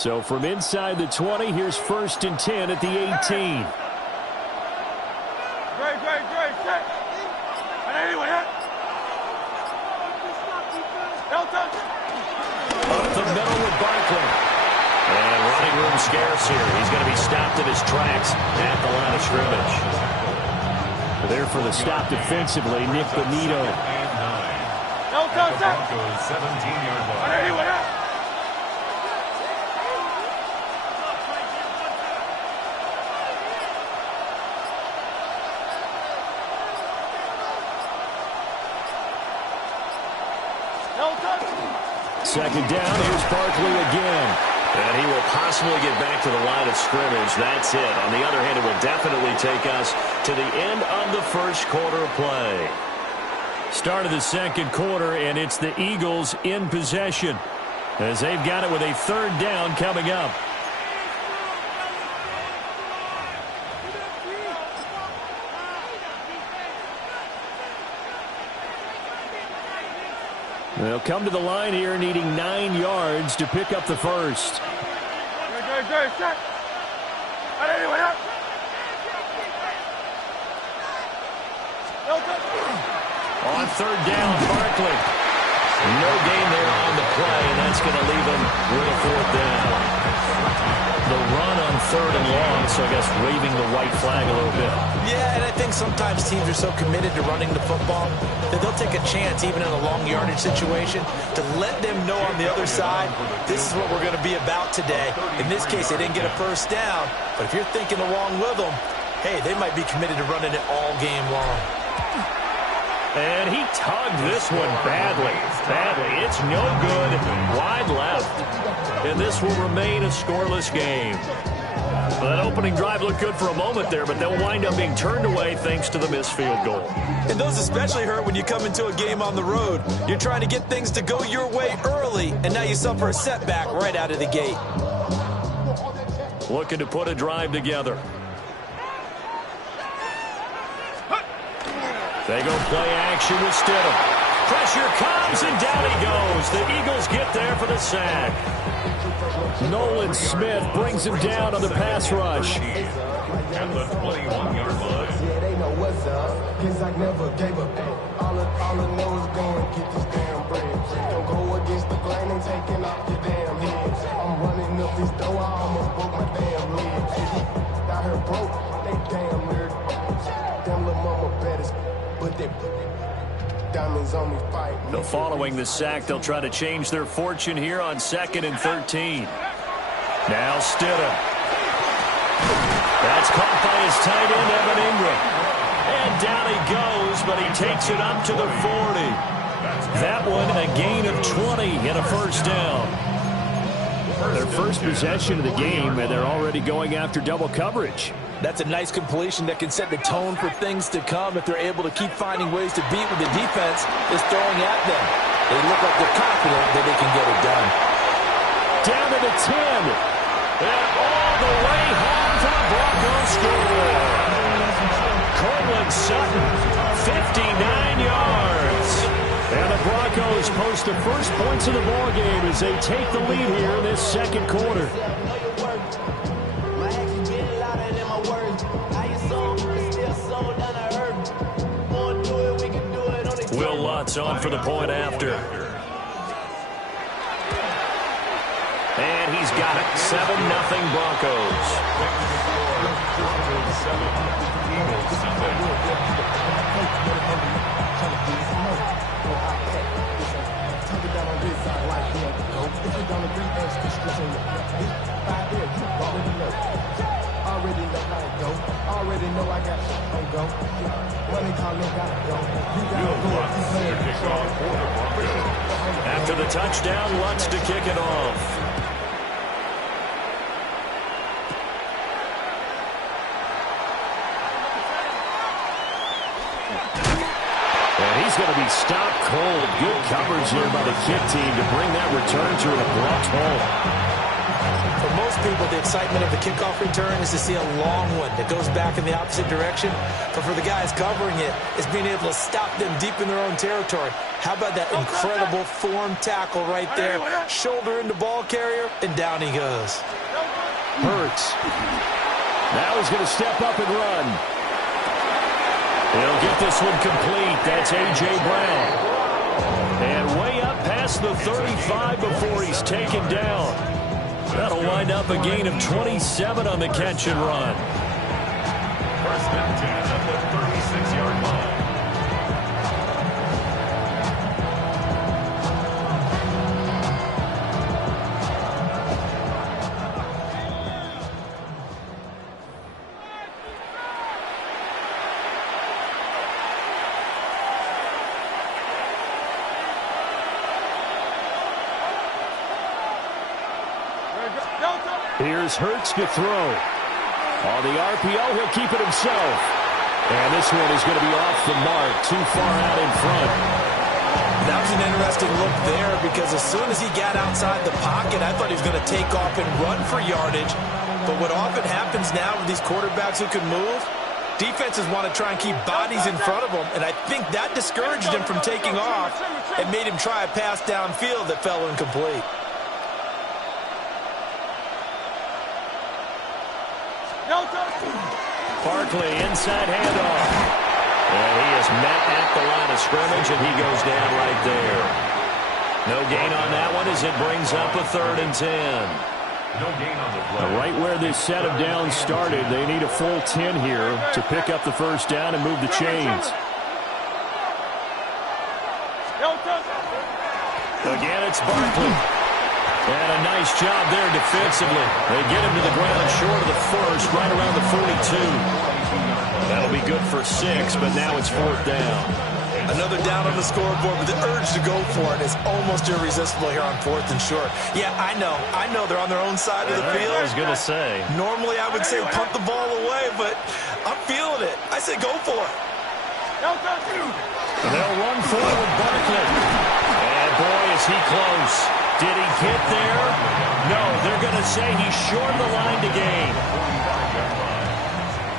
So from inside the 20, here's 1st and 10 at the 18. Up the middle with Barkley. And running room scarce here. He's going to be stopped in his tracks at the line of scrimmage. There for the stop defensively, Nick Bonito. Broncos 17-yard line. Second down, here's Barkley again. And he will possibly get back to the line of scrimmage. That's it. On the other hand, it will definitely take us to the end of the first quarter of play. Start of the second quarter, and it's the Eagles in possession as they've got it with a 3rd down coming up. They'll come to the line here needing 9 yards to pick up the first. On 3rd down, Barkley. No gain there on the play, and that's going to leave him with a 4th down. The run on 3rd and long, so I guess waving the white flag a little bit. Yeah, and I think sometimes teams are so committed to running the football that they'll take a chance, even in a long yardage situation, to let them know on the other side, this is what we're going to be about today. In this case, they didn't get a 1st down, but if you're thinking along with them, hey, they might be committed to running it all game long. And he tugged this one badly. It's no good. Wide left. And this will remain a scoreless game. Well, that opening drive looked good for a moment there, but they'll wind up being turned away thanks to the missed field goal. And those especially hurt when you come into a game on the road. You're trying to get things to go your way early, and now you suffer a setback right out of the gate. Looking to put a drive together. They go play action with Stidham. Pressure comes, and down he goes. The Eagles get there for the sack. Nolan Smith brings him down on the pass rush. At the 21-yard line. Yeah, they know what's up. Cause I never gave up. All I know is go and get this damn bread. Don't go against the grain and taking off your damn head. I'm running up this door, I almost broke my damn leg. Got her broke, they damn weird. Them little mama better, but they diamonds on me fight. So following the sack, they'll try to change their fortune here on 2nd and 13. Now Stidham. That's caught by his tight end, Evan Ingram. And down he goes, but he takes it up to the 40. That one a gain of 20 and a 1st down. Their first possession of the game, and they're already going after double coverage. That's a nice completion that can set the tone for things to come if they're able to keep finding ways to beat what the defense is throwing at them. They look like they're confident that they can get it done. Down to the 10. And all the way home for the Broncos score. Courtland Sutton, 59 yards. And the Broncos post the first points of the ballgame as they take the lead here in this second quarter. Will Lutz on for the point after. And he's got it. 7-0 Broncos. Already know I got on go. Money calling, gotta go. After the touchdown, Lutz to kick it off. And he's going to be stopped cold. Good coverage here by the kick team to bring that return to a blocked hole. For most people, the excitement of the kickoff return is to see a long one that goes back in the opposite direction. But for the guys covering it, it's being able to stop them deep in their own territory. How about that incredible form tackle right there? Shoulder into ball carrier, and down he goes. Hurts. Now he's going to step up and run. He'll get this one complete. That's A.J. Brown. And way up past the 35 before he's taken down. That'll wind up a gain of 27 on the catch and run. First and 10 at the 36-yard line. Here's Hurts to throw. On the RPO, he'll keep it himself. And this one is going to be off the mark, too far out in front. That was an interesting look there because as soon as he got outside the pocket, I thought he was going to take off and run for yardage. But what often happens now with these quarterbacks who can move, defenses want to try and keep bodies in front of them, and I think that discouraged him from taking off and made him try a pass downfield that fell incomplete. Barkley, inside handoff. And he is met at the line of scrimmage, and he goes down right there. No gain on that one as it brings up a 3rd and 10. No gain on the play. Right where this set of downs started, they need a full 10 here to pick up the first down and move the chains. Again, it's Barkley. And a nice job there defensively. They get him to the ground short of the first, right around the 42. That'll be good for 6, but now it's 4th down. Another down on the scoreboard, but the urge to go for it is almost irresistible here on 4th and short. Yeah, I know they're on their own side of the field. I was going to say. Normally I would say punt the ball away, but I'm feeling it. I say go for it. They'll run forward, Barkley. And boy, is he close. Did he get there? No, they're going to say he's short of the line to gain.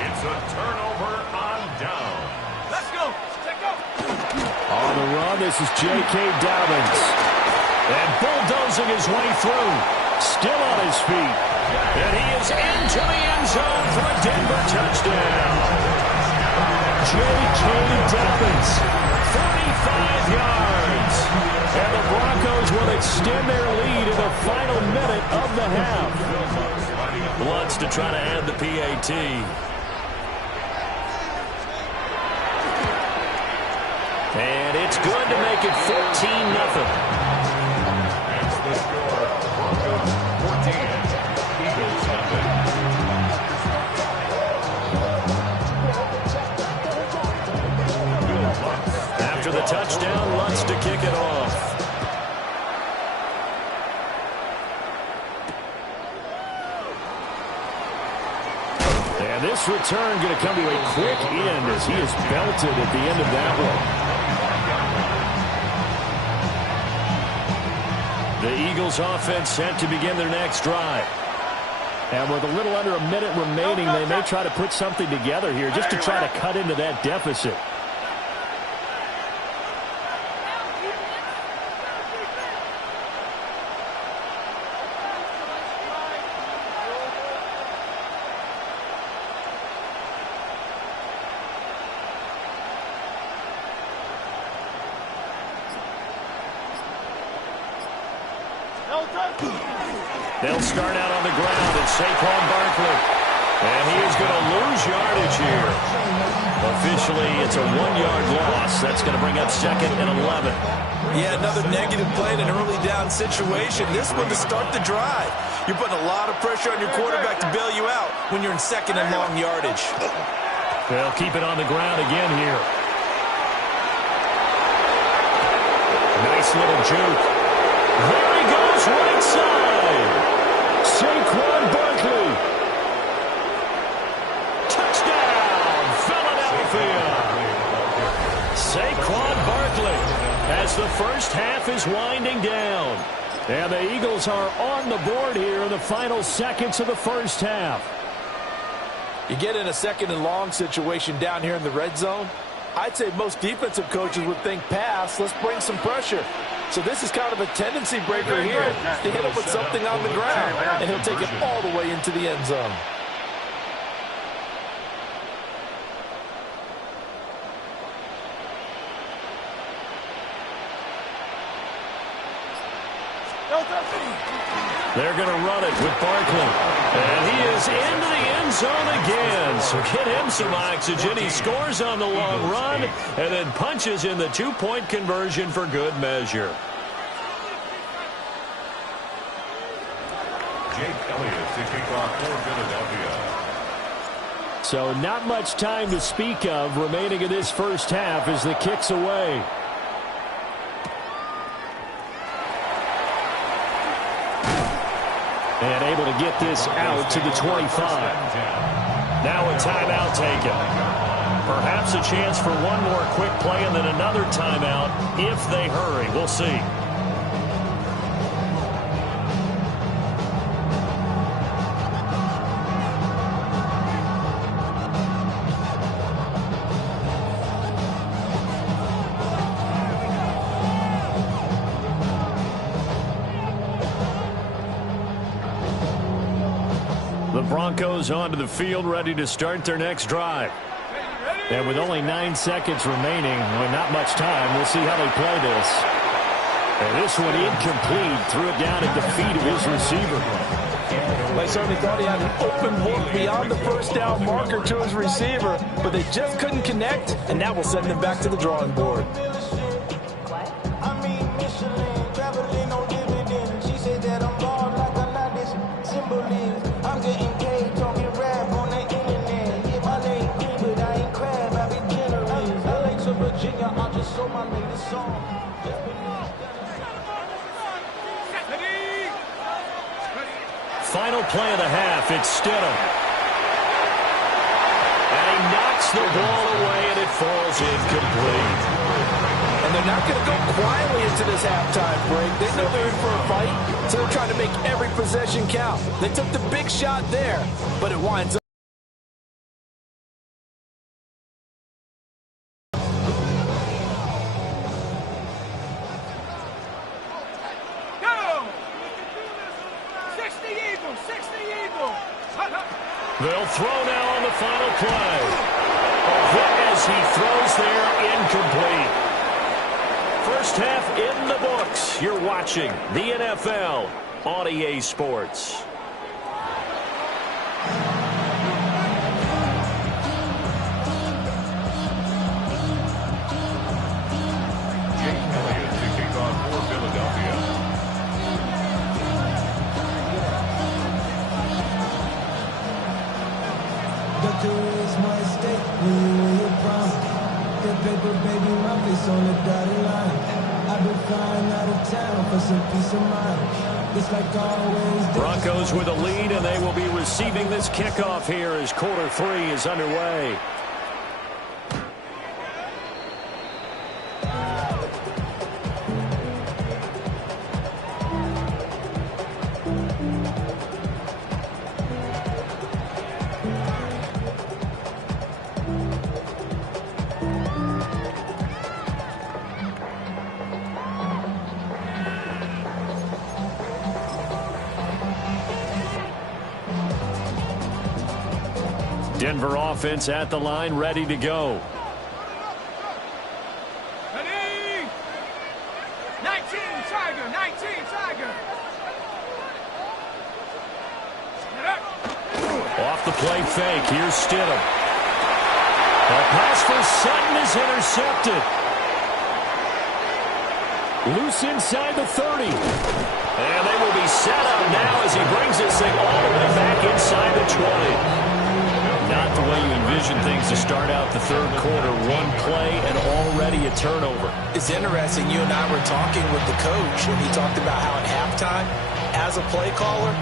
It's a turnover on down. Let's go. On the run, this is J.K. Dobbins. And bulldozing his way through. Still on his feet. And he is into the end zone for a Denver touchdown. J.K. Dobbins, 45 yards. And the Broncos will extend their lead in the final minute of the half. Wants to try to add the PAT. And it's good to make it 14-0. That's the score. Broncos 14. Eagles nothing. After the touchdown, Lutz to kick it off. And this return going to come to a quick end as he is belted at the end of that one. The Eagles offense set to begin their next drive. And with a little under a minute remaining, they may try to put something together here just to try to cut into that deficit. They'll start out on the ground at Saquon Barkley. And he is going to lose yardage here. Officially, it's a 1-yard loss. That's going to bring up 2nd and 11. Yeah, another negative play in an early down situation. This one to start the drive. You're putting a lot of pressure on your quarterback to bail you out when you're in 2nd and long yardage. They'll keep it on the ground again here. Nice little juke. There he goes, right side. Saquon Barkley. Touchdown, Philadelphia. Saquon Barkley as the first half is winding down. And the Eagles are on the board here in the final seconds of the first half. You get in a second and long situation down here in the red zone, I'd say most defensive coaches would think pass, let's bring some pressure. So this is kind of a tendency breaker here to hit him with something on the ground, and he'll take it all the way into the end zone. They're going to run it with Barkley. And he is into the end zone again. So get him some oxygen. He scores on the long run and then punches in the two-point conversion for good measure. Jake Elliott to kick off for Philadelphia. So not much time to speak of remaining in this first half as the kick's away. And able to get this out to the 25. Now a timeout taken. Perhaps a chance for one more quick play and then another timeout if they hurry. We'll see. The Broncos onto the field, ready to start their next drive. And with only 9 seconds remaining, with not much time, we'll see how they play this. And this one incomplete, threw it down at the feet of his receiver. They certainly thought he had an open look beyond the first down marker to his receiver, but they just couldn't connect, and that will send them back to the drawing board. Final play of the half, it's Stidham. And he knocks the ball away, and it falls incomplete. And they're not going to go quietly into this halftime break. They know they're in for a fight, so they're trying to make every possession count. They took the big shot there, but it winds up. They'll throw now on the final play. A hit as he throws there, incomplete. First half in the books. You're watching the NFL on EA Sports. Jake Elliott to kick off for Philadelphia. Doctor is my state when you in your prime. The paper, baby, my face on the dotted line. I've been flying out of town for some peace of mind. It's like always. Broncos with a lead, and they will be receiving this kickoff here as quarter 3 is underway. Denver offense at the line, ready to go. Ready? 19 Tiger, 19 Tiger. Off the play fake, here's Stidham. A pass for Sutton is intercepted. Loose inside the 30. And they will be set up now as he brings this thing all the way back inside the 20. Not the way you envision things to start out the third quarter. One play and already a turnover. It's interesting. You and I were talking with the coach, and he talked about how at halftime, as a play caller,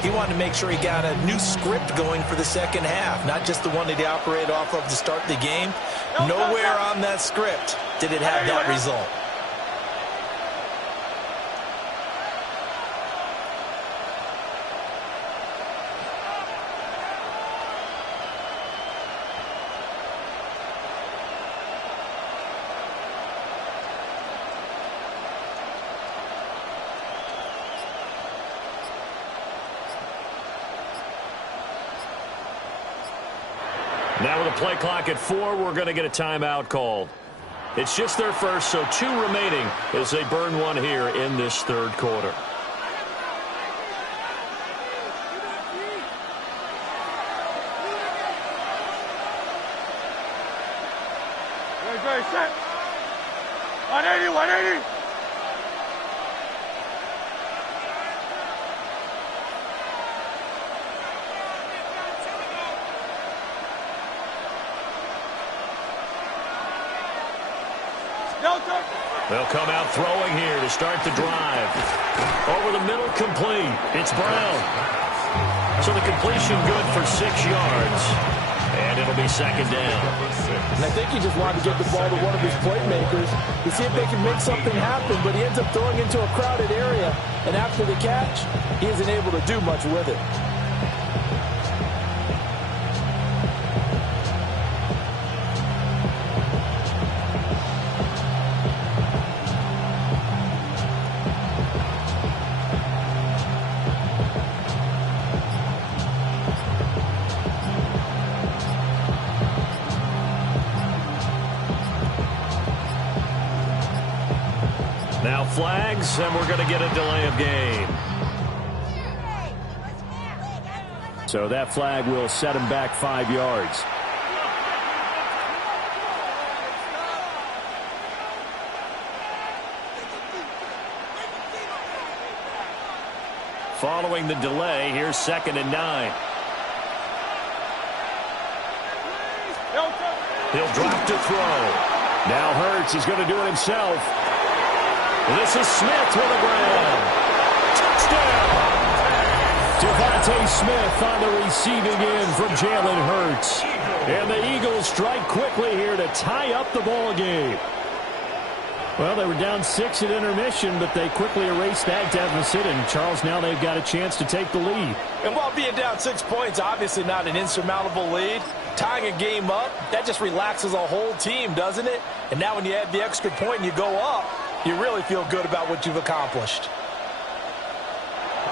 he wanted to make sure he got a new script going for the second half, not just the one that he operated off of to start the game. Nowhere on that script did it have that result. Now with a play clock at 4, we're going to get a timeout called. It's just their first, so 2 remaining as they burn one here in this third quarter. Ready, set. 180, 180. They'll come out throwing here to start the drive. Over the middle, complete. It's Brown. So the completion good for 6 yards. And it'll be second down. And I think he just wanted to get the ball to one of his playmakers to see if they can make something happen, but he ends up throwing into a crowded area. And after the catch, he isn't able to do much with it. Now flags, and we're going to get a delay of game. So that flag will set him back 5 yards. Following the delay, here's 2nd and 9. He'll drop to throw. Now Hurts is going to do it himself. This is Smith with a grab. Touchdown! Devontae Smith on the receiving end from Jalen Hurts. And the Eagles strike quickly here to tie up the ball game. Well, they were down 6 at intermission, but they quickly erased that deficit. And, Charles, now they've got a chance to take the lead. And while being down 6 points, obviously not an insurmountable lead, tying a game up, that just relaxes a whole team, doesn't it? And now when you add the extra point and you go up, you really feel good about what you've accomplished.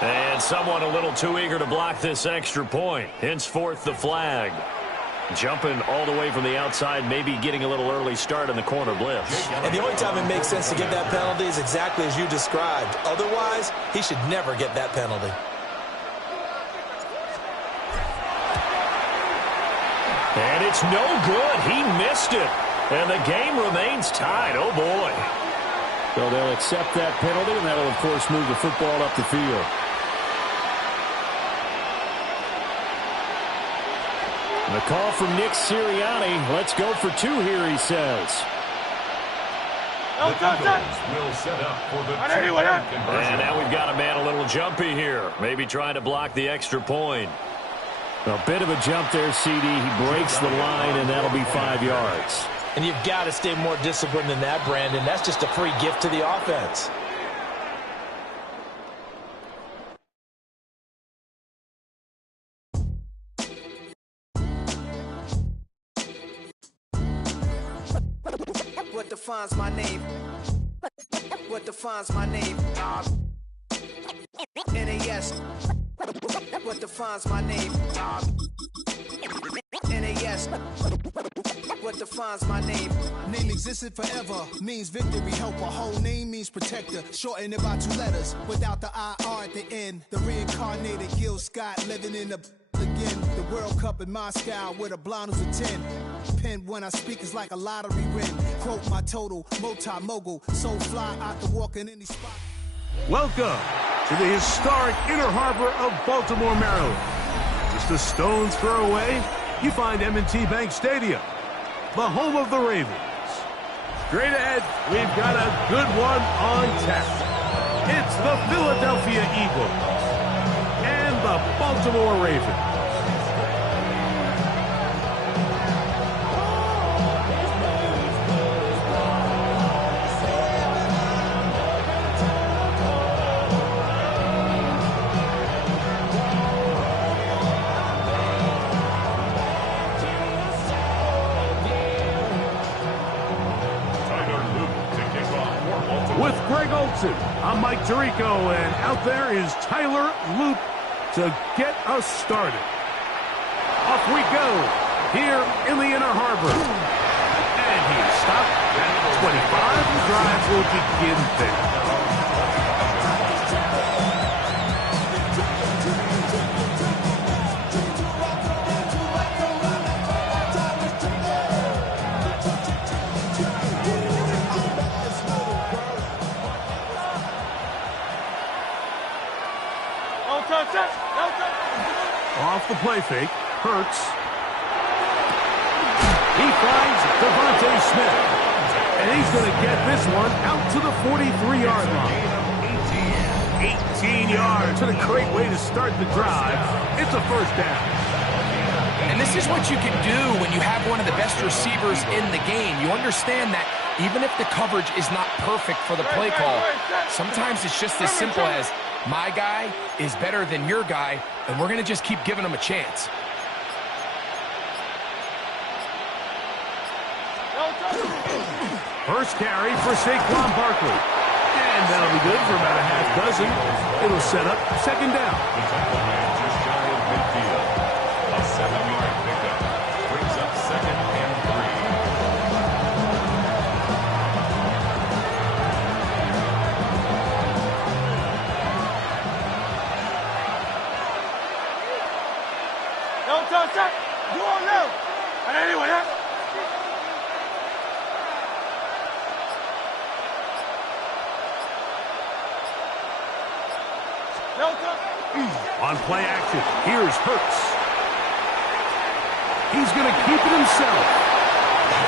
And someone a little too eager to block this extra point. Henceforth, the flag. Jumping all the way from the outside, maybe getting a little early start in the corner blitz. And the only time it makes sense to get that penalty is exactly as you described. Otherwise, he should never get that penalty. And it's no good. He missed it. And the game remains tied. Oh, boy. So they'll accept that penalty, and that'll, of course, move the football up the field. And the call from Nick Sirianni. Let's go for 2 here, he says. The Eagles will set up for the two-point conversion. And now we've got a man a little jumpy here. Maybe trying to block the extra point. A bit of a jump there, CD. He breaks the line, and that'll be 5 yards. And you've got to stay more disciplined than that, Brandon. That's just a free gift to the offense. What defines my name? What defines my name? NAS. What defines my name? NAS. What defines my name? Name existed forever, means victory, helper. Whole name means protector, shortened it by 2 letters, without the IR at the end. The reincarnated Gil Scott living in the again. The World Cup in Moscow with a blonde who's a 10. Pen when I speak is like a lottery win. Quote my total, multi-mogul, so fly I can walk in any spot. Welcome to the historic Inner Harbor of Baltimore, Maryland. Just a stone's throw away, you find M&T Bank Stadium, the home of the Ravens. Straight ahead, we've got a good one on tap. It's the Philadelphia Eagles and the Baltimore Ravens. With Greg Olsen, I'm Mike Tirico, and out there is Tyler Loop to get us started. Off we go here in the Inner Harbor. And he is stopped at 25. The drive will begin there. Off the play fake, Hurts. He finds Devontae Smith. And he's going to get this one out to the 43-yard line. 18 yards. What a great way to start the drive. It's a first down. And this is what you can do when you have one of the best receivers in the game. You understand that even if the coverage is not perfect for the play call, sometimes it's just as simple as, my guy is better than your guy, and we're going to just keep giving him a chance. First carry for Saquon Barkley. And that'll be good for about a half dozen. It'll set up second down. The tackle man just shy of midfield. A 7-yard pickup brings up 2nd and 3. Go on now. And anyway, On play action, here's Hurts. He's going to keep it himself.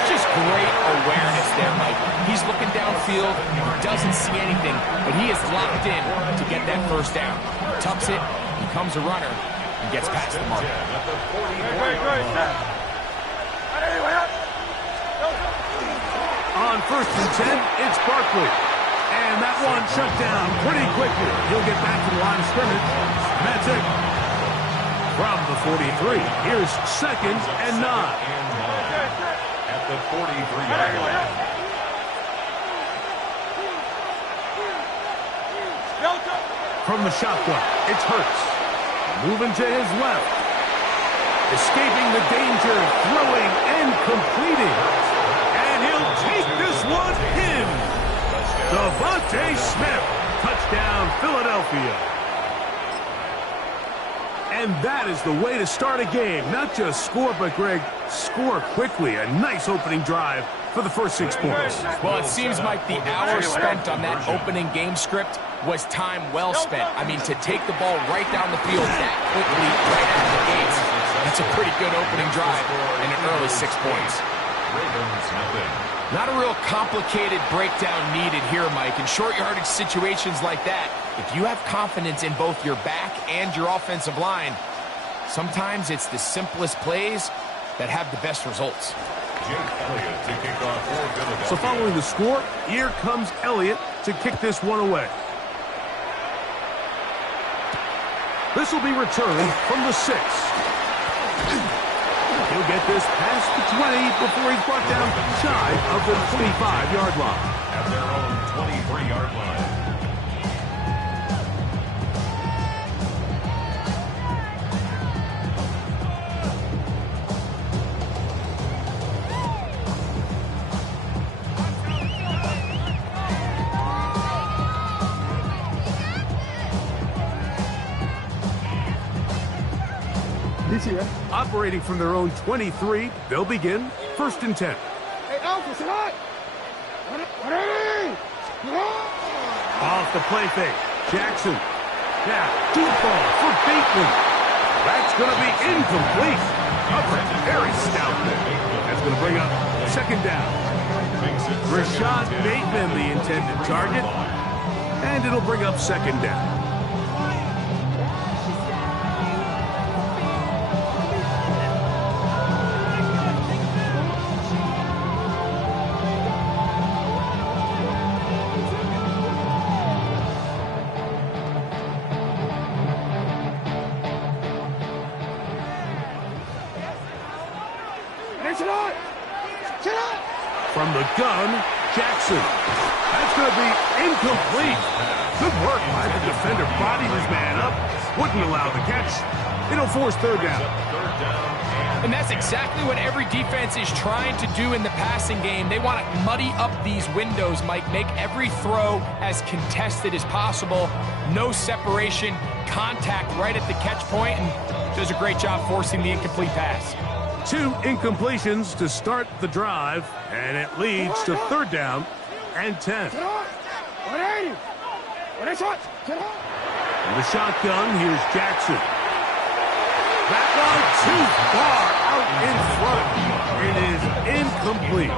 Just great awareness there, Mike. He's looking downfield, doesn't see anything, but he is locked in to get that first down. Tucks it, becomes a runner, and gets past the mark. On 1st and 10, it's Barkley. And that one shut down pretty quickly. He'll get back to the line of scrimmage. And that's it. From the 43, here's 2nd and 9. At the 43-yard line. From the shotgun, it's Hurts. Moving to his left. Escaping the danger, throwing and completing. And he'll take this one in. Devontae Smith. Touchdown, Philadelphia. And that is the way to start a game. Not just score, but, Greg, score quickly. A nice opening drive for the first 6 points. Well, it seems like the hour spent on that opening game script was time well spent. I mean, to take the ball right down the field that quickly, right out of the gates, that's a pretty good opening drive and an early 6 points. Not a real complicated breakdown needed here, Mike. In short yardage situations like that, if you have confidence in both your back and your offensive line, sometimes it's the simplest plays that have the best results. So following the score, here comes Elliott to kick this one away. This will be returned from the 6. He'll get this past the 20 before he's brought down shy of the 25-yard line. At their own 23-yard line. Operating from their own 23, they'll begin 1st and 10. Hey, Alpha, sit on! Off the play fake, Jackson. Now, deep ball for Bateman. That's going to be incomplete. Covered very stoutly. That's going to bring up 2nd down. Rashad Bateman, the intended target. And it'll bring up 2nd down. From the gun, Jackson. That's going to be incomplete. Good work by the defender. Bodied his man up. Wouldn't allow the catch. It'll force 3rd down. 3rd down and And that's exactly what every defense is trying to do in the passing game. They want to muddy up these windows, Mike, make every throw as contested as possible. No separation, contact right at the catch point, and does a great job forcing the incomplete pass. 2 incompletions to start the drive, and it leads to 3rd down and 10. In the shotgun, here's Jackson. That one too far out in front. It is incomplete.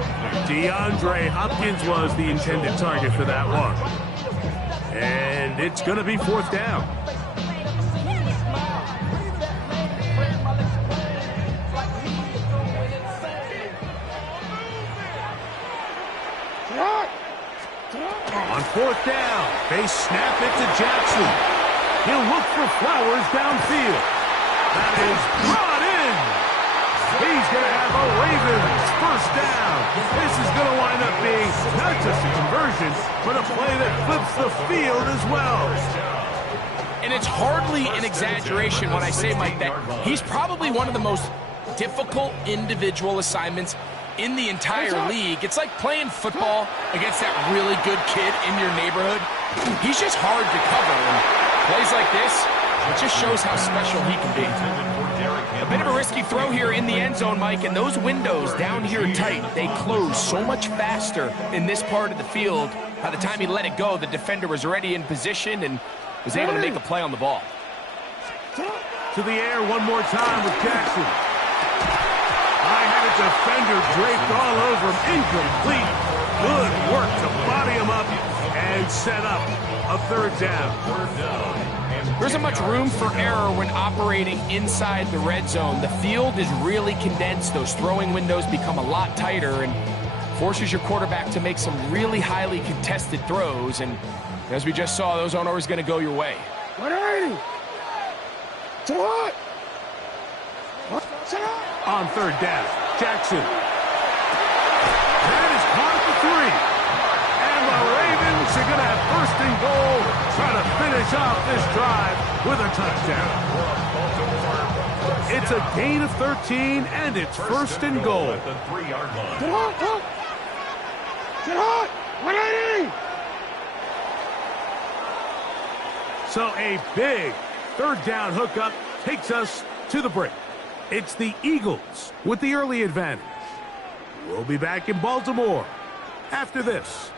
DeAndre Hopkins was the intended target for that one. And it's going to be 4th down. On 4th down, they snap it to Jackson. He'll look for Flowers downfield. That is brought in. He's going to have a Ravens 1st down. This is going to wind up being not just a conversion, but a play that flips the field as well. And it's hardly an exaggeration when I say, Mike, that he's probably one of the most difficult individual assignments in the entire league. It's like playing football against that really good kid in your neighborhood. He's just hard to cover. And plays like this, it just shows how special he can be. A bit of a risky throw here in the end zone, Mike, and those windows down here tight, they close so much faster in this part of the field. By the time he let it go, the defender was already in position and was able to make a play on the ball. To the air one more time with Jackson. High-headed defender draped all over him. Incomplete. Good work to body him up and set up a 3rd down. There isn't much room for error when operating inside the red zone. The field is really condensed. Those throwing windows become a lot tighter and forces your quarterback to make some really highly contested throws. And as we just saw, those aren't always going to go your way. 180. To what? On 3rd down, Jackson. That is caught for 3. And the Ravens are going to have 1st and goal, trying to finish off this drive with a touchdown. It's a gain of 13, and it's 1st and goal. At the 3-yard line. Get hot. Get hot. 180. So a big 3rd down hookup takes us to the break. It's the Eagles with the early advantage. We'll be back in Baltimore after this.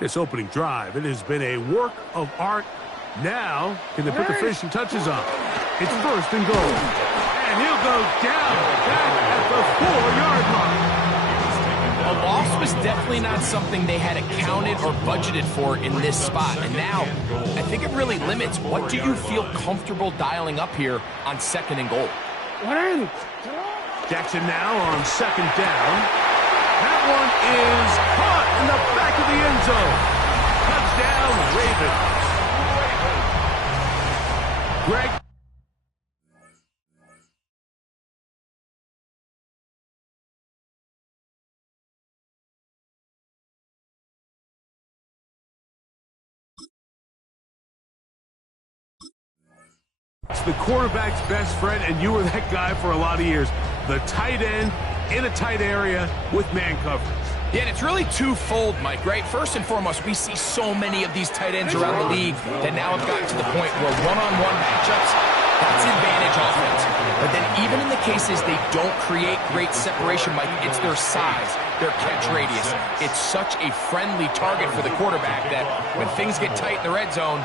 This opening drive, it has been a work of art. Now, can they put the finishing touches on? It's 1st and goal. And he'll go down back at the 4-yard line. A loss was definitely not something they had accounted or budgeted for in this spot. And now, I think it really limits what do you feel comfortable dialing up here on 2nd and goal. 180. Jackson now on 2nd down. That one is caught in the back of the end zone. Touchdown, Ravens. Greg. It's the quarterback's best friend, and you were that guy for a lot of years. The tight end in a tight area with man coverage. Yeah, and it's really twofold, Mike, right? First and foremost, we see so many of these tight ends around the league that now have gotten to the point where one-on-one matchups, that's advantage offense. But then even in the cases they don't create great separation, Mike, it's their size, their catch radius. It's such a friendly target for the quarterback that when things get tight in the red zone,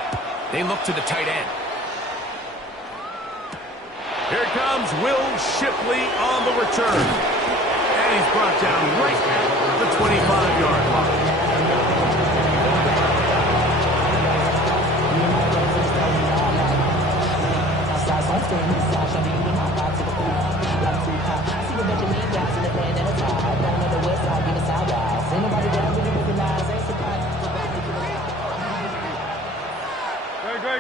they look to the tight end. Here comes Will Shipley on the return. And he's brought down right at the 25-yard line.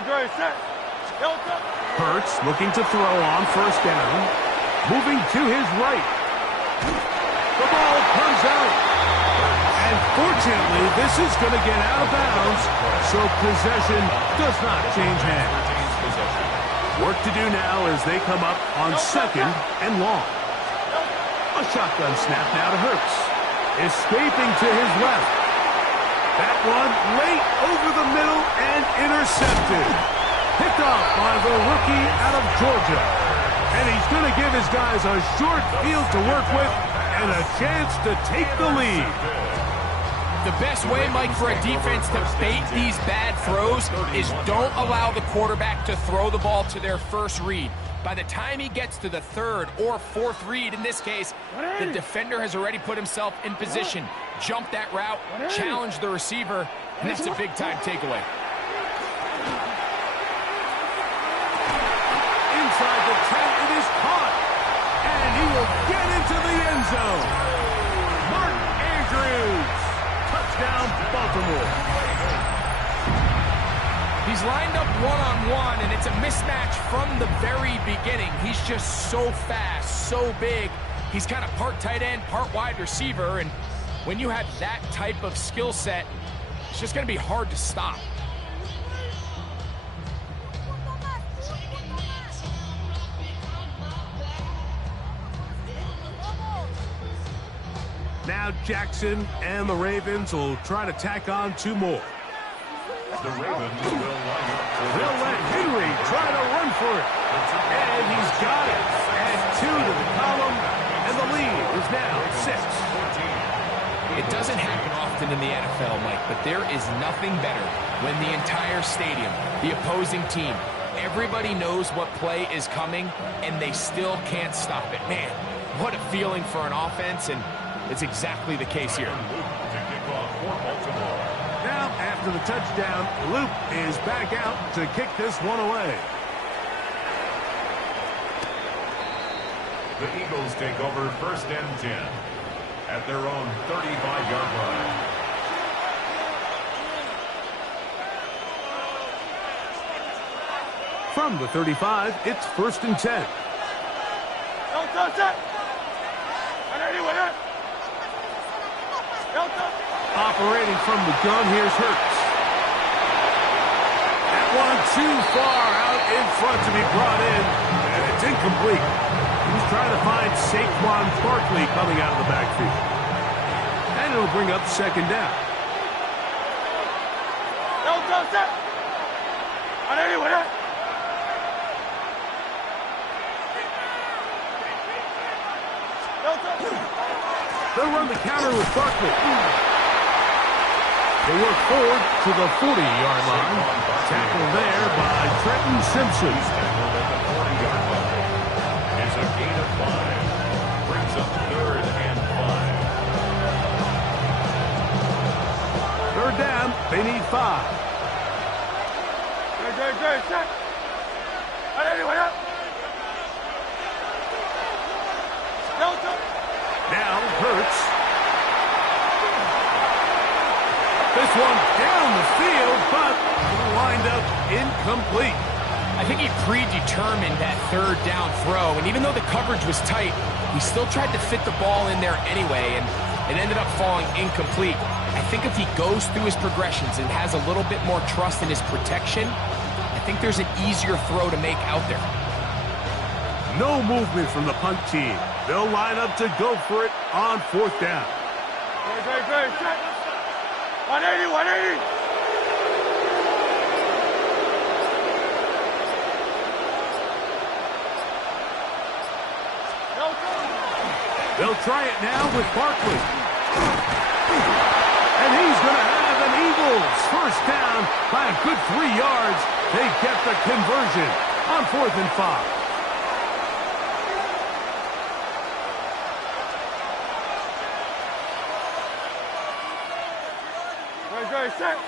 Great, set. Hurts looking to throw on 1st down. Moving to his right. The ball comes out. And fortunately, this is going to get out of bounds, so possession does not change hands. Work to do now as they come up on 2nd and long. A shotgun snap now to Hurts. Escaping to his left. That one late over the middle and intercepted. Picked off by the rookie out of Georgia. And he's going to give his guys a short field to work with and a chance to take the lead. The best way, Mike, for a defense to bait these bad throws is don't allow the quarterback to throw the ball to their first read. By the time he gets to the 3rd or 4th read, in this case, the defender has already put himself in position, jumped that route, challenged the receiver, and that's a big-time takeaway. Inside the 10, it is caught. And he will get into the end zone. Mark Andrews. Touchdown, Baltimore. He's lined up one-on-one, and it's a mismatch from the very beginning. He's just so fast, so big. He's kind of part tight end, part wide receiver, and when you have that type of skill set, it's just going to be hard to stop. Now Jackson and the Ravens will try to tack on 2 more. The Ravens will line up. They'll let Henry try to run for it. And he's got it. Add 2 to the column, and the lead is now 6. It doesn't happen often in the NFL, Mike, but there is nothing better when the entire stadium, the opposing team, everybody knows what play is coming, and they still can't stop it. Man, what a feeling for an offense, and it's exactly the case here. Now, after the touchdown, Luke is back out to kick this one away. The Eagles take over 1st and 10 at their own 35-yard line. From the 35, it's 1st and 10. Operating from the gun, here's Hurts. That one too far out in front to be brought in, and it's incomplete. He's trying to find Saquon Barkley coming out of the backfield. And it'll bring up 2nd down. They'll run the counter with Barkley. They work forward to the 40-yard line. Tackled there by Trenton Simpson. Tackled at the 40-yard line. It's a gain of 5. Brings up 3rd and 5. 3rd down, they need 5. Now Hurts. This one down the field, but lined up incomplete. I think he predetermined that 3rd down throw, and even though the coverage was tight, he still tried to fit the ball in there anyway, and it ended up falling incomplete. I think if he goes through his progressions and has a little bit more trust in his protection, I think there's an easier throw to make out there. No movement from the punt team. They'll line up to go for it on 4th down. 180. They'll try it now with Barkley. And he's going to have an Eagles 1st down by a good 3 yards. They get the conversion on 4th and 5. Set. 180.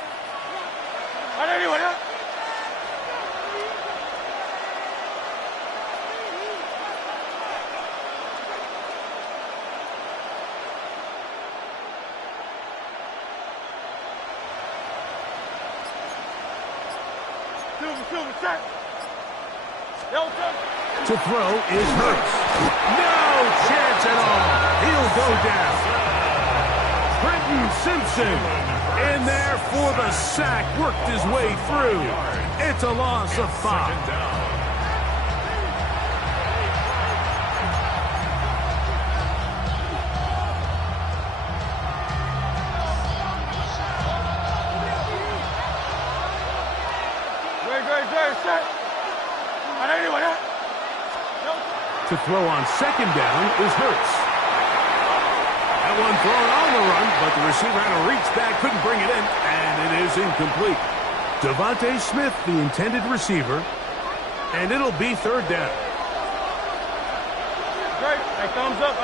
Silver, set. To throw is Hurts. No chance at all. He'll go down. Trenton Simpson in there for the sack. Worked his way through. It's a loss of 5. To throw on second down is Hurts. That one thrown on the run, but the receiver had to reach back, couldn't bring it in, and it is incomplete. Devontae Smith, the intended receiver, and it'll be third down. Great. Hey, thumbs up.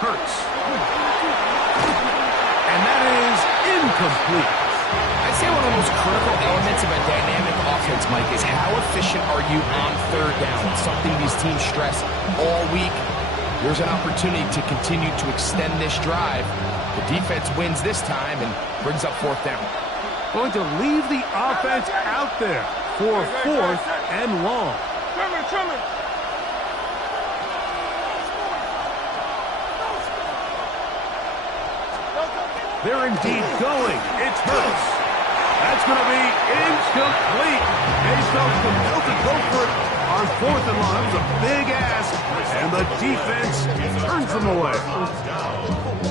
Hurts. And that is incomplete. I'd say one of the most critical elements of a dynamic offense, Mike, is how efficient are you on third down? It's something these teams stress all week. There's an opportunity to continue to extend this drive. The defense wins this time and brings up fourth down. Going to leave the offense out there for fourth and long. They're indeed going. It's Hurts. That's going to be incomplete. Mayfield's compelled to go for it on fourth and long. That was a big ask, and the defense turns them away.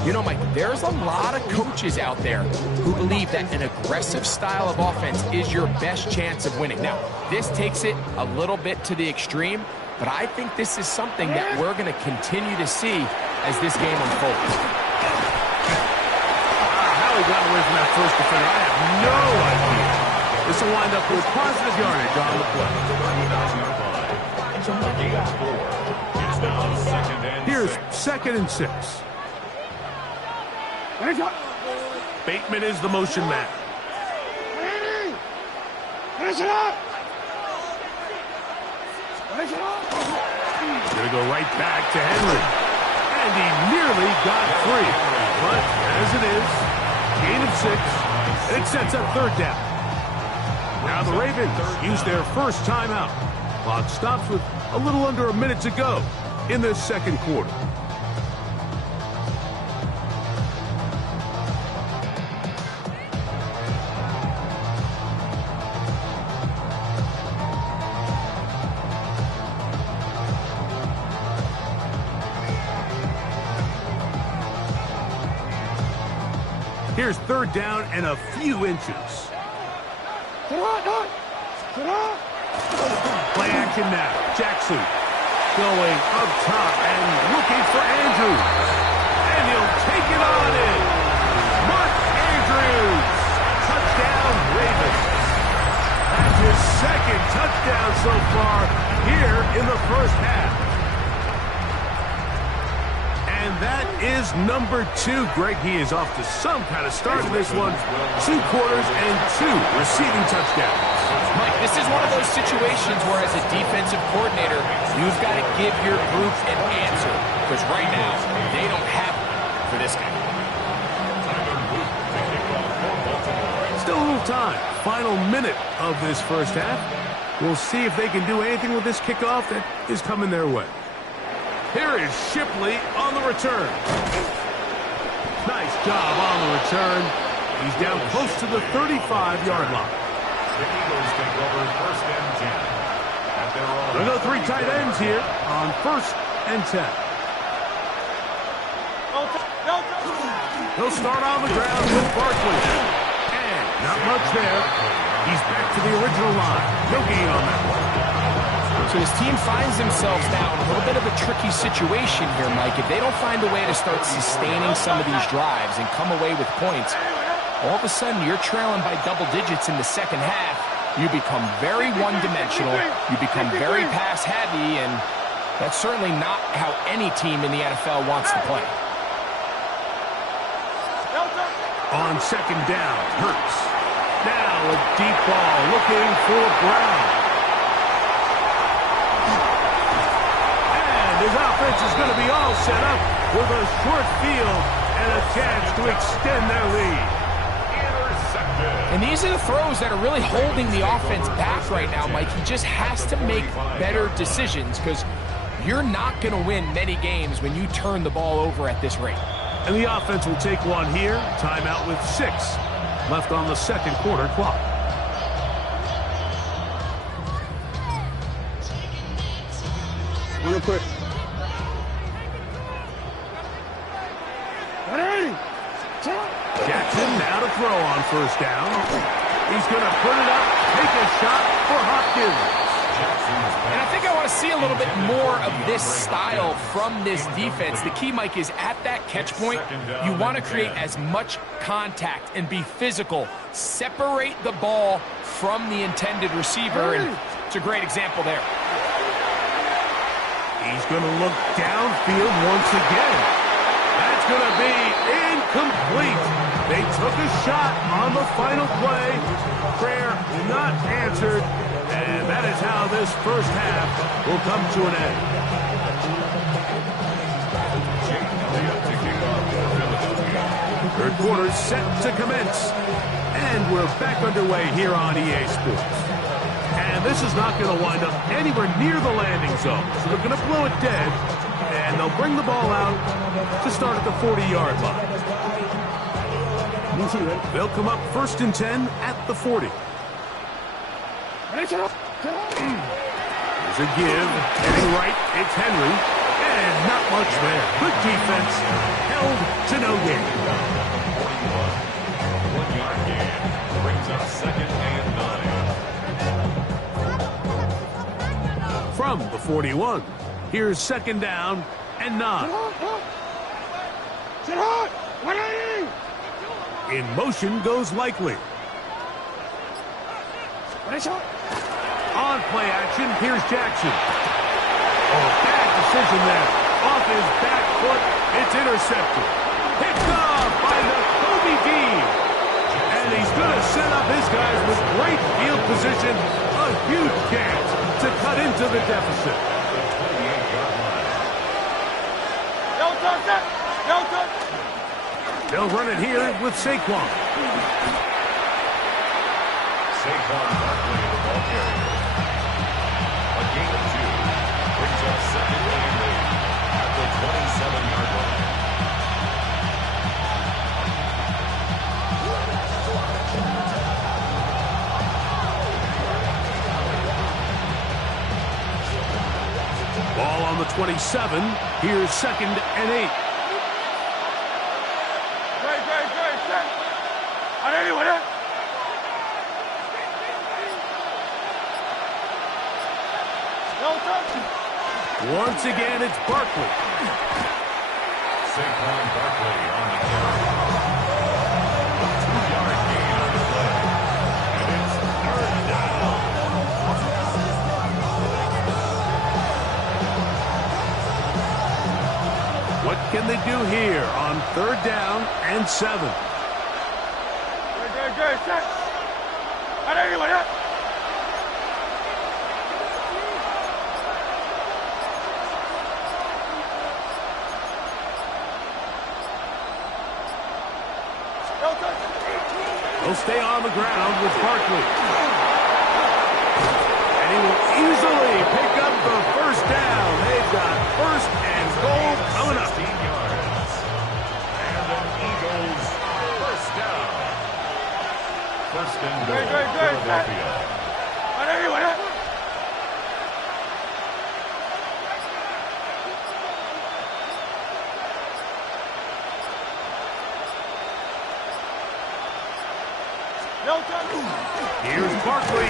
You know, Mike, there's a lot of coaches out there who believe that an aggressive style of offense is your best chance of winning. Now, this takes it a little bit to the extreme, but I think this is something that we're going to continue to see as this game unfolds. He got away from that first defender. I have no idea. This will wind up with positive yardage on the play. Here's 2nd and 6. Bateman is the motion man. Finish it up! Gonna go right back to Henry. And he nearly got free. But as it is, gain of 6, and it sets up third down. Now the Ravens use their first timeout. Clock stops with a little under a minute to go in the second quarter. Here's third down and a few inches. Play action now. Jackson going up top and looking for Andrews. And he'll take it on in. Mark Andrews. Touchdown, Ravens. That's his second touchdown so far here in the first half. And that is number 2. Greg, he is off to some kind of start in this one. 2 quarters and 2 receiving touchdowns. Mike, this is one of those situations where as a defensive coordinator, you've got to give your group an answer. Because right now, they don't have one for this game. Still a little time. Final minute of this first half. We'll see if they can do anything with this kickoff that is coming their way. Here is Shipley on the return. Nice job on the return. He's down close to the 35-yard line. The Eagles take over 1st and 10. There'll go 3 tight ends here on 1st and 10. He'll start on the ground with Barkley. And not much there. He's back to the original line. No gain on that one. So his team finds themselves now in a little bit of a tricky situation here, Mike. If they don't find a way to start sustaining some of these drives and come away with points, all of a sudden you're trailing by double digits in the second half. You become very one-dimensional. You become very pass-heavy, and that's certainly not how any team in the NFL wants to play. On second down, Hurts. Now a deep ball looking for Brown. His offense is going to be all set up with a short field and a chance to extend their lead. And these are the throws that are really holding the offense back right now, Mike. He just has to make better decisions because you're not going to win many games when you turn the ball over at this rate. And the offense will take one here. Timeout with 6 left on the second quarter clock. Real quick. Jackson now to throw on first down. He's going to put it up, take a shot for Hopkins. And I think I want to see a little bit more of this style from this defense. The key, Mike, is at that catch point, you want to create as much contact and be physical. Separate the ball from the intended receiver, and it's a great example there. He's going to look downfield once again. That's going to be incomplete. They took a shot on the final play. Prayer not answered. And that is how this first half will come to an end. Third quarter set to commence. And we're back underway here on EA Sports. And this is not going to wind up anywhere near the landing zone. So they're going to blow it dead. And they'll bring the ball out to start at the 40-yard line. They'll come up 1st and 10 at the 40. There's a give, heading right, it's Henry, and not much there. Good defense, held to no gain. 1-yard gain brings up 2nd and 9. From the 41, here's 2nd down and 9. In motion goes Likely. On play action, here's Jackson. Oh, bad decision there. Off his back foot, it's intercepted. Picked off by the Kobe Dean. And he's going to set up his guys with great field position. A huge chance to cut into the deficit. They'll run it here with Saquon. Saquon Barkley, the ball carrier. A gain of 2 brings up 2nd and 8 at the 27-yard line. Ball on the 27. Here's 2nd and 8. Once again, it's Barkley. Saquon Barkley on the carry. A 2-yard gain on the play. And it's 3rd down. What can they do here on 3rd down and 7? He'll stay on the ground with Barkley. And he will easily pick up the 1st down. They've got 1st and goal coming up. 16 yards. And the Eagles 1st down. 1st and goal, Philadelphia. Here's Barkley.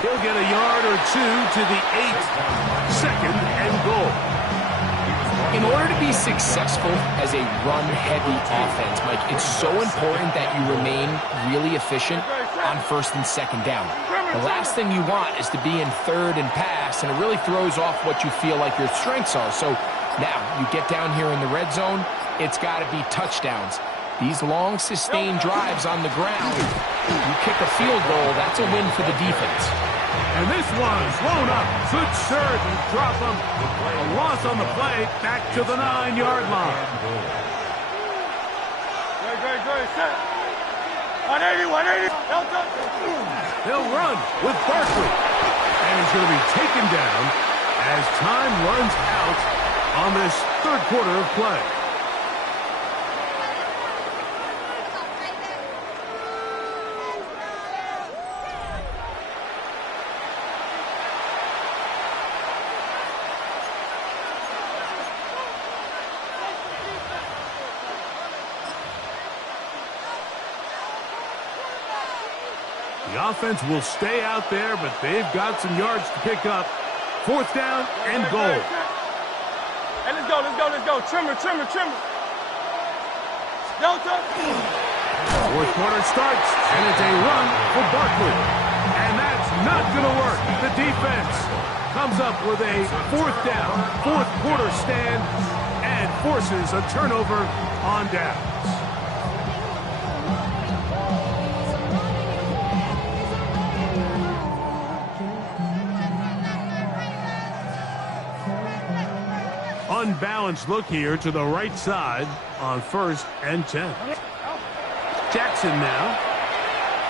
He'll get a yard or 2 to the 8. 2nd and goal. In order to be successful as a run-heavy offense, Mike, it's so important that you remain really efficient on 1st and 2nd down. The last thing you want is to be in 3rd and pass, and it really throws off what you feel like your strengths are. So now you get down here in the red zone, it's got to be touchdowns. These long, sustained drives on the ground, you kick a field goal, that's a win for the defense. And this one's blown up. Should certainly drop him. A loss on the play, back to the 9-yard line. On 81. They'll run with Barkley. And he's going to be taken down as time runs out on this third quarter of play. The offense will stay out there, but they've got some yards to pick up. Fourth down and goal. Hey, let's go. Trimmer. Delta. Fourth quarter starts, and it's a run for Barkley. And that's not going to work. The defense comes up with a fourth down, fourth quarter stand, and forces a turnover on downs. Unbalanced look here to the right side on 1st and 10. Jackson now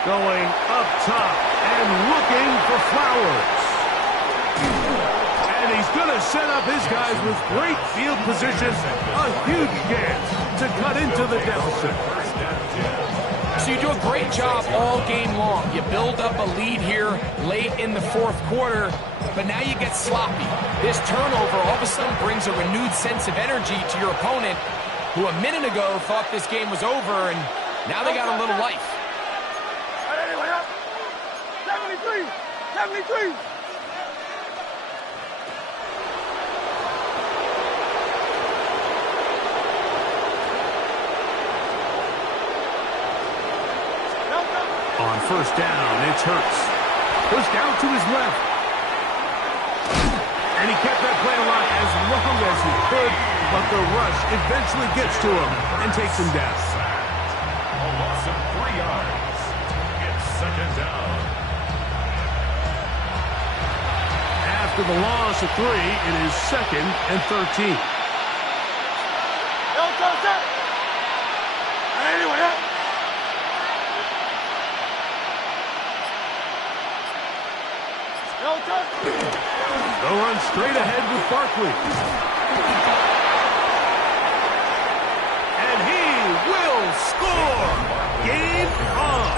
going up top and looking for Flowers. And he's going to set up his guys with great field position. A huge chance to cut into the deficit. So you do a great job all game long. You build up a lead here late in the fourth quarter, but now you get sloppy. This turnover all of a sudden brings a renewed sense of energy to your opponent, who a minute ago thought this game was over, and now they got a little life. 73. On first down, it's Hurts. Pushed out to his left. And he kept that play alive as long as he could, but the rush eventually gets to him and takes him down. A loss of 3 yards. It's second down. After the loss of 3, it is 2nd and 13. They'll run straight ahead with Barkley. And he will score. Game on.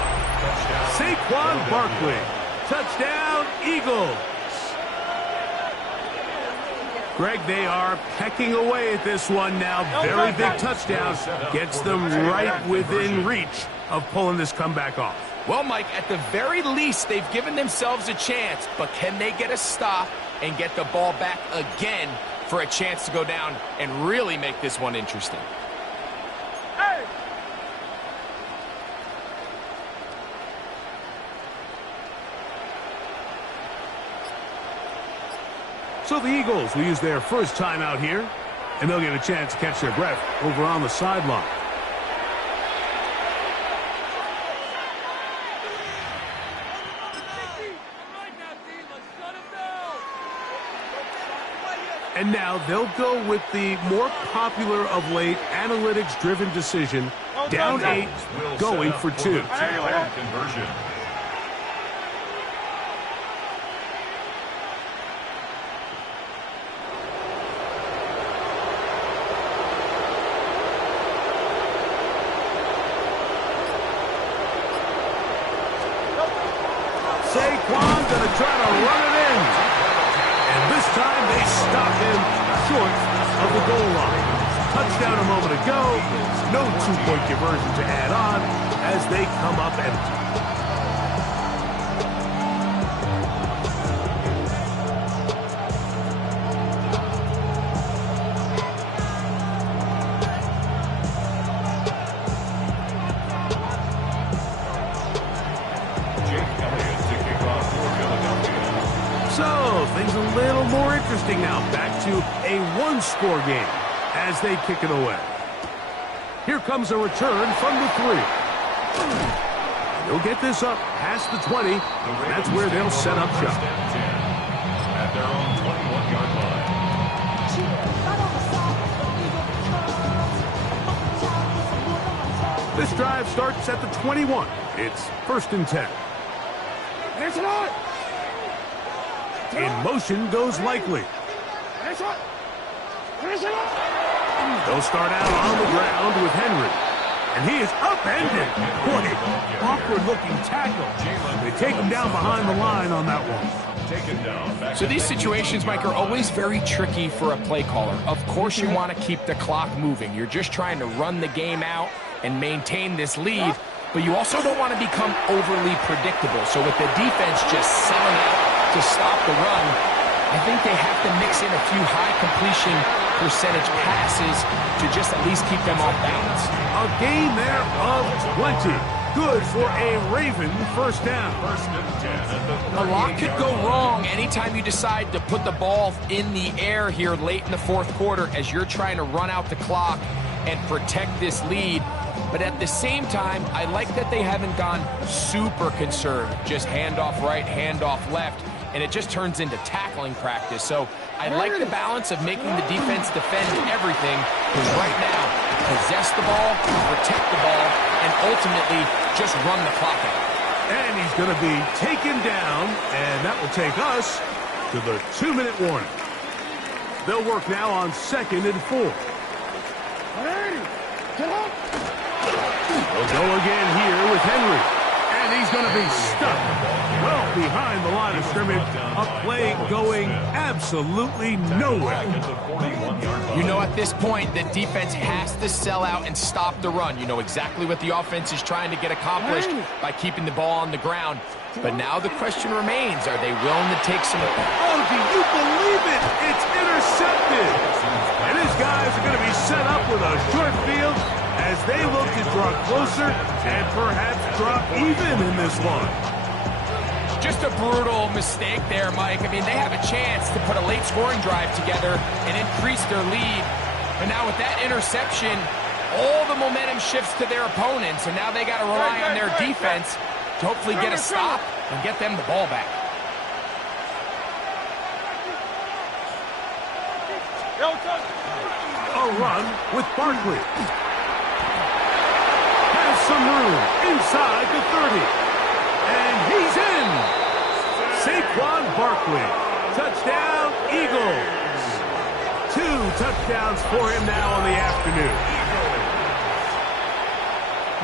Saquon Barkley. Touchdown, Eagles. Greg, they are pecking away at this one now. Very big touchdown. Gets them right within reach of pulling this comeback off. Well, Mike, at the very least, they've given themselves a chance, but can they get a stop and get the ball back again for a chance to go down and really make this one interesting? Hey! So the Eagles will use their first time out here, and they'll get a chance to catch their breath over on the sideline. And now they'll go with the more popular of late analytics-driven decision, down 8, going for 2. Conversion. Saquon going to try to run it in. And this time they stop him short of the goal line. Touchdown a moment ago. No two-point conversion to add on as they come up empty. Things a little more interesting now. Back to a one-score game as they kick it away. Here comes a return from the 3. They'll get this up past the 20. That's where they'll set up shop. At their own 21-yard line. This drive starts at the 21. It's 1st and 10. In motion goes Likely. They'll start out on the ground with Henry. And he is upended. Boy, awkward-looking tackle. They take him down behind the line on that one. So these situations, Mike, are always very tricky for a play caller. Of course you want to keep the clock moving. You're just trying to run the game out and maintain this lead, but you also don't want to become overly predictable. So with the defense just selling out to stop the run, I think they have to mix in a few high completion percentage passes to just at least keep them off balance. A gain there of 20. Good for a Raven first down. A lot could go wrong anytime you decide to put the ball in the air here late in the 4th quarter as you're trying to run out the clock and protect this lead. But at the same time, I like that they haven't gone super conserved. Just handoff right, handoff left, and it just turns into tackling practice. So I like the balance of making the defense defend everything, because right now, possess the ball, protect the ball, and ultimately just run the clock out. And he's going to be taken down, and that will take us to the 2-minute warning. They'll work now on 2nd and 4. They'll go again here with Henry. And he's going to be stuck well behind the line of scrimmage. A play going absolutely nowhere. You know, at this point, the defense has to sell out and stop the run. You know exactly what the offense is trying to get accomplished by keeping the ball on the ground. But now the question remains, are they willing to take some... Oh, do you believe it? It's intercepted. And his guys are going to be set up with a short field as they look to draw closer and perhaps drop even in this one. Just a brutal mistake there, Mike. I mean, they have a chance to put a late scoring drive together and increase their lead. But now with that interception, all the momentum shifts to their opponents, and now they got to rely on their defense to hopefully get a stop and get them the ball back. A run with Barkley. Has some room inside the 30. And he's in. Saquon Barkley. Touchdown, Eagles. 2 touchdowns for him now on the afternoon.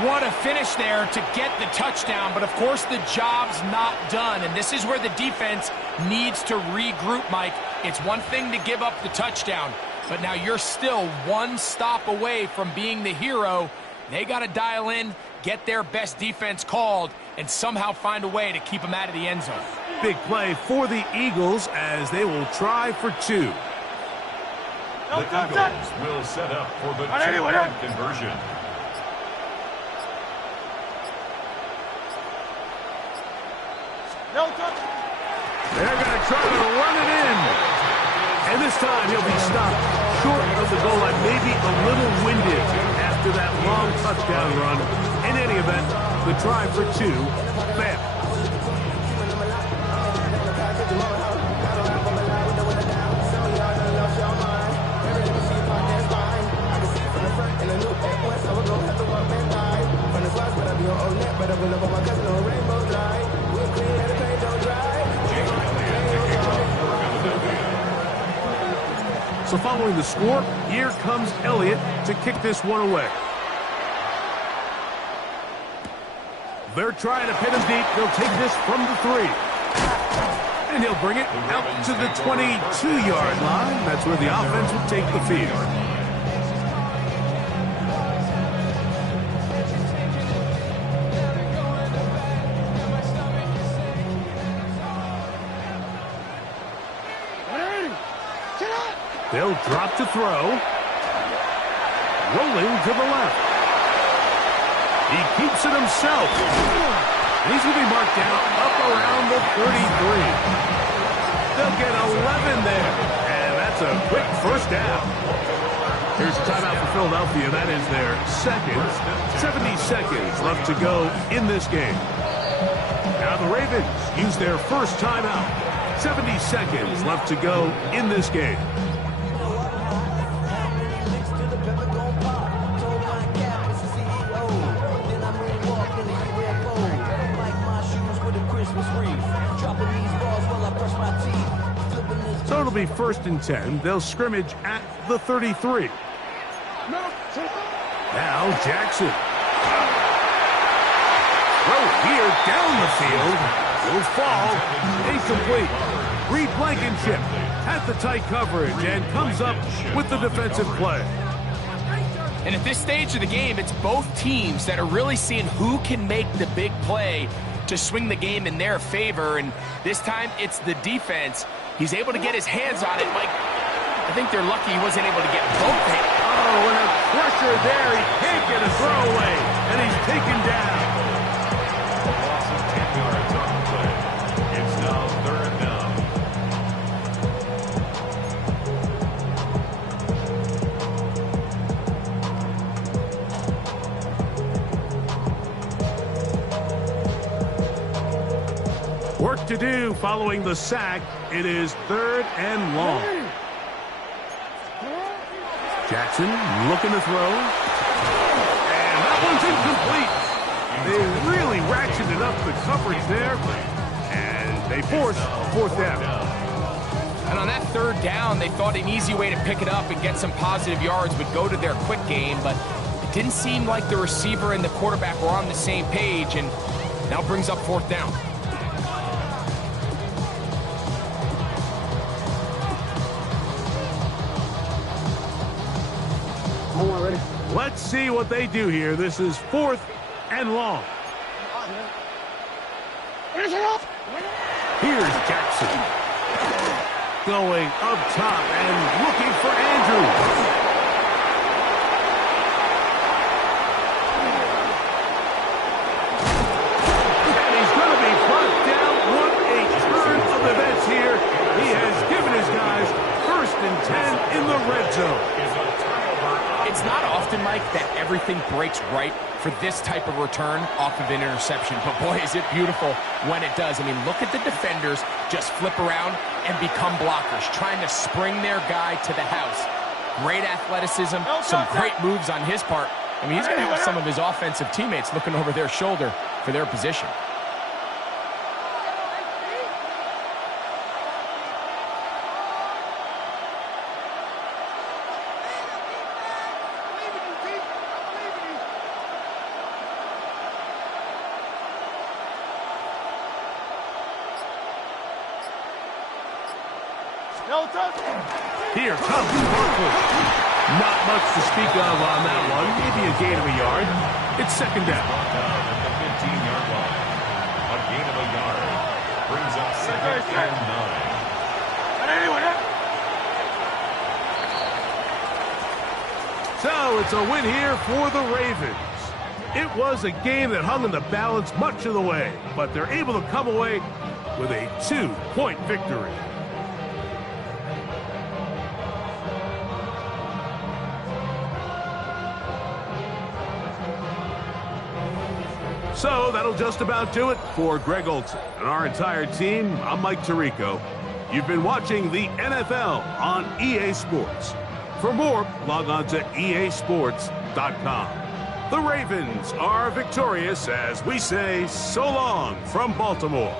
What a finish there to get the touchdown, but of course the job's not done, and this is where the defense needs to regroup, Mike. It's one thing to give up the touchdown, but now you're still one stop away from being the hero. They got to dial in, get their best defense called, and somehow find a way to keep them out of the end zone. Big play for the Eagles as they will try for 2. The Eagles will set up for the 2-point conversion. They're going to try to run it in. And this time he'll be stopped short of the goal line, maybe a little winded after that long touchdown run. In any event, the try for 2 failed. So following the score, here comes Elliott to kick this one away. They're trying to pin him deep. They'll take this from the 3. And he'll bring it out to the 22-yard line. That's where the offense will take the field. They'll drop to throw. Rolling to the left. He keeps it himself. He's going to be marked down up around the 33. They'll get 11 there. And that's a quick first down. Here's a timeout for Philadelphia. That is their second. 70 seconds left to go in this game. Now the Ravens use their first timeout. 70 seconds left to go in this game. be 1st and 10. They'll scrimmage at the 33. Now Jackson. Throw here down the field. Will fall. Incomplete. Reed Blankenship had the tight coverage and comes up with the defensive play. And at this stage of the game, it's both teams that are really seeing who can make the big play to swing the game in their favor. And this time, it's the defense. He's able to get his hands on it. Mike, I think they're lucky he wasn't able to get both hands. Oh, and a pressure there. He can't get a throwaway, and he's taken down. A loss of 10 yards on the play. It's now 3rd down. Work to do following the sack. It is 3rd and long. Jackson looking to throw. And that one's incomplete. They really ratcheted up the coverage there. And they force 4th down. And on that 3rd down, they thought an easy way to pick it up and get some positive yards would go to their quick game, but it didn't seem like the receiver and the quarterback were on the same page, and now brings up 4th down. Let's see what they do here. This is 4th and long. Here's Jackson. Going up top and looking for Andrews. And he's going to be brought down. What a turn of events here. He has given his guys 1st and 10 in the red zone. It's not often, Mike, that everything breaks right for this type of return off of an interception. But boy, is it beautiful when it does. I mean, look at the defenders just flip around and become blockers, trying to spring their guy to the house. Great athleticism, some great moves on his part. I mean, he's going to have some of his offensive teammates looking over their shoulder for their position. Here comes Barkley. Not much to speak of on that one. Maybe a gain of a yard. It's 2nd down. At the 15-yard line. A gain of a yard. Brings up 2nd and 9. So it's a win here for the Ravens. It was a game that hung in the balance much of the way, but they're able to come away with a 2-point victory. So that'll just about do it for Greg Olsen and our entire team. I'm Mike Tirico. You've been watching the NFL on EA Sports. For more, log on to easports.com. The Ravens are victorious as we say so long from Baltimore.